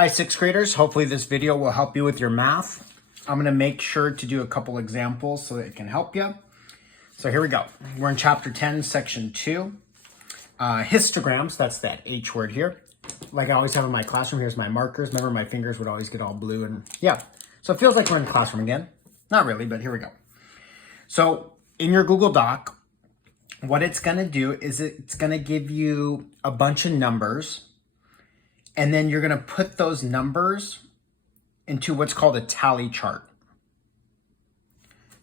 Hi, sixth graders. Hopefully this video will help you with your math. I'm gonna make sure to do a couple examples so that it can help you. So here we go. We're in chapter 10, section 2. Histograms, that's that H word here. Like I always have in my classroom, here's my markers. Remember my fingers would always get all blue and yeah. So it feels like we're in the classroom again. Not really, but here we go. So in your Google Doc, what it's gonna do is it's gonna give you a bunch of numbers, and then you're gonna put those numbers into what's called a tally chart.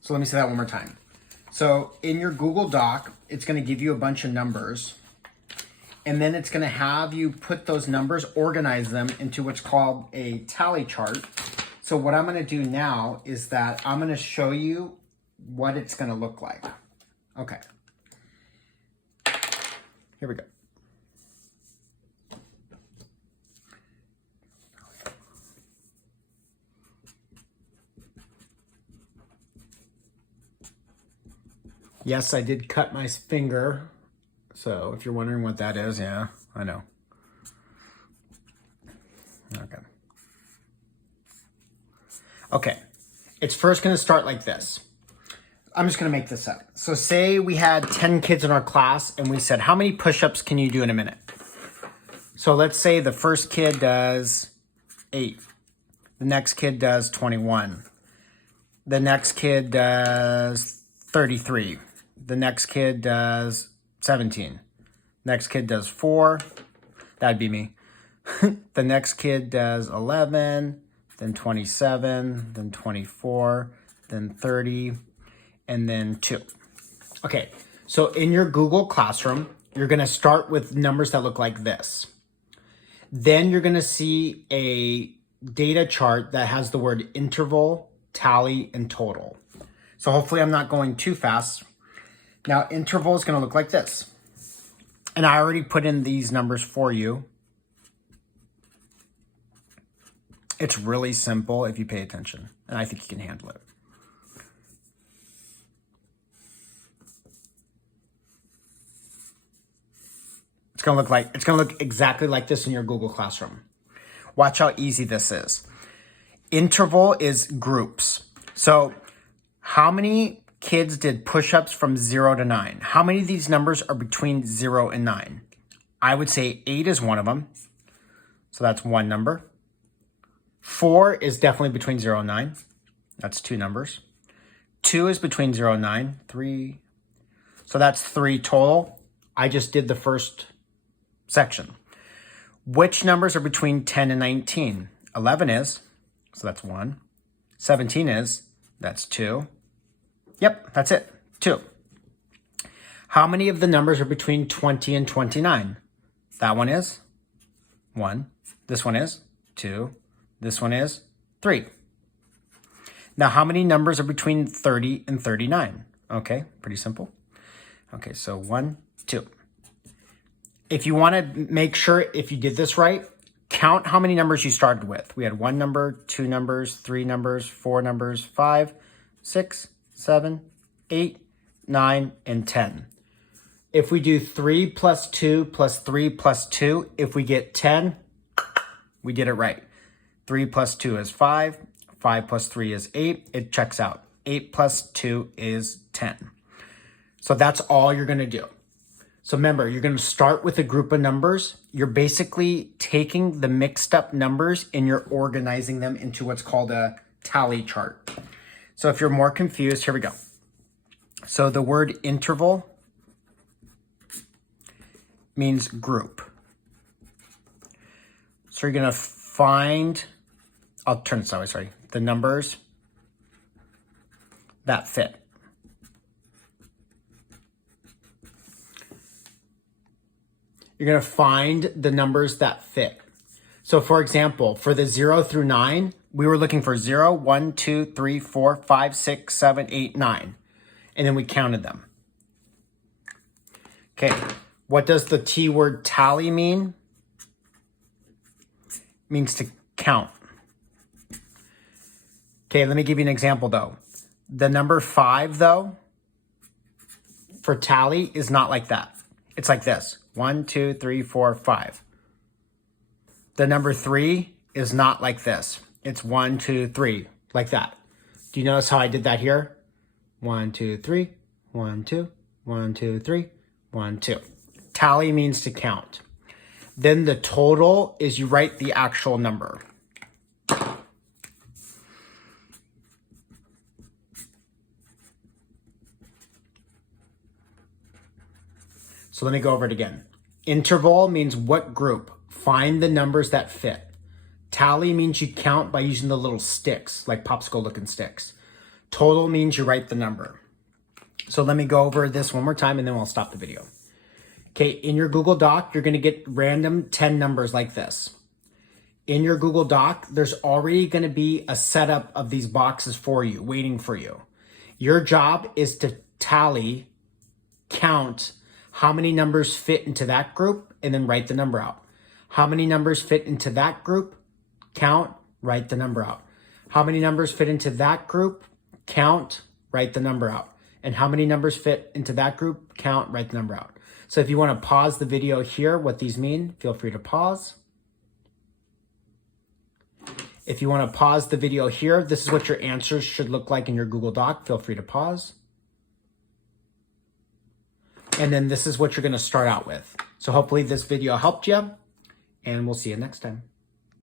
So let me say that one more time. So in your Google Doc, it's gonna give you a bunch of numbers, and then it's gonna have you put those numbers, organize them into what's called a tally chart. So what I'm gonna do now is that I'm gonna show you what it's gonna look like. Okay. Here we go. Yes, I did cut my finger. So if you're wondering what that is, yeah, I know. Okay. Okay. It's first going to start like this. I'm just going to make this up. So say we had 10 kids in our class and we said, how many push-ups can you do in a minute? So let's say the first kid does 8. The next kid does 21. The next kid does 33. The next kid does 17. Next kid does 4. That'd be me. The next kid does 11, then 27, then 24, then 30, and then 2. Okay, so in your Google Classroom, you're gonna start with numbers that look like this. Then you're gonna see a data chart that has the word interval, tally, and total. So hopefully I'm not going too fast. Now interval is gonna look like this. And I already put in these numbers for you. It's really simple if you pay attention, and I think you can handle it. It's gonna look exactly like this in your Google Classroom. Watch how easy this is. Interval is groups. So how many kids did push-ups from 0 to 9? How many of these numbers are between 0 and 9? I would say 8 is one of them. So that's one number. 4 is definitely between 0 and 9. That's 2 numbers. 2 is between 0 and 9. 3. So that's 3 total. I just did the first section. Which numbers are between 10 and 19? 11 is, so that's 1. 17 is, that's 2. Yep, that's it, 2. How many of the numbers are between 20 and 29? That one is 1. This one is 2. This one is 3. Now, how many numbers are between 30 and 39? Okay, pretty simple. Okay, so 1, 2. If you want to make sure if you did this right, count how many numbers you started with. We had 1 number, 2 numbers, 3 numbers, 4 numbers, 5, 6, 7, 8, 9, and 10. If we do 3 plus 2 plus 3 plus 2, if we get 10, we did it right. 3 plus 2 is 5. 5 plus 3 is 8. It checks out. 8 plus 2 is 10. So that's all you're going to do. So remember, you're going to start with a group of numbers. You're basically taking the mixed up numbers and you're organizing them into what's called a tally chart. So if you're more confused, here we go. So the word interval means group. So you're going to find, I'll turn this away, sorry, the numbers that fit. You're going to find the numbers that fit. So for example, for the 0 through 9, we were looking for 0, 1, 2, 3, 4, 5, 6, 7, 8, 9. And then we counted them. Okay, what does the T word tally mean? It means to count. Okay, let me give you an example though. The number 5 though, for tally is not like that. It's like this. 1, 2, 3, 4, 5. The number 3 is not like this. It's 1, 2, 3, like that. Do you notice how I did that here? 1, 2, 3, 1, 2, 1, 2, 3, 1, 2. Tally means to count. Then the total is you write the actual number. So let me go over it again. Interval means what group. Find the numbers that fit. Tally means you count by using the little sticks, like popsicle looking sticks. Total means you write the number. So let me go over this one more time and then we'll stop the video. Okay, in your Google Doc, you're gonna get random 10 numbers like this. In your Google Doc, there's already gonna be a setup of these boxes for you, waiting for you. Your job is to tally, count how many numbers fit into that group, and then write the number out. How many numbers fit into that group, count, write the number out. How many numbers fit into that group, count, write the number out. And how many numbers fit into that group, count, write the number out. So if you want to pause the video here, what these mean, feel free to pause. If you want to pause the video here, this is what your answers should look like in your Google Doc. Feel free to pause. And then this is what you're going to start out with. So hopefully this video helped you, and we'll see you next time.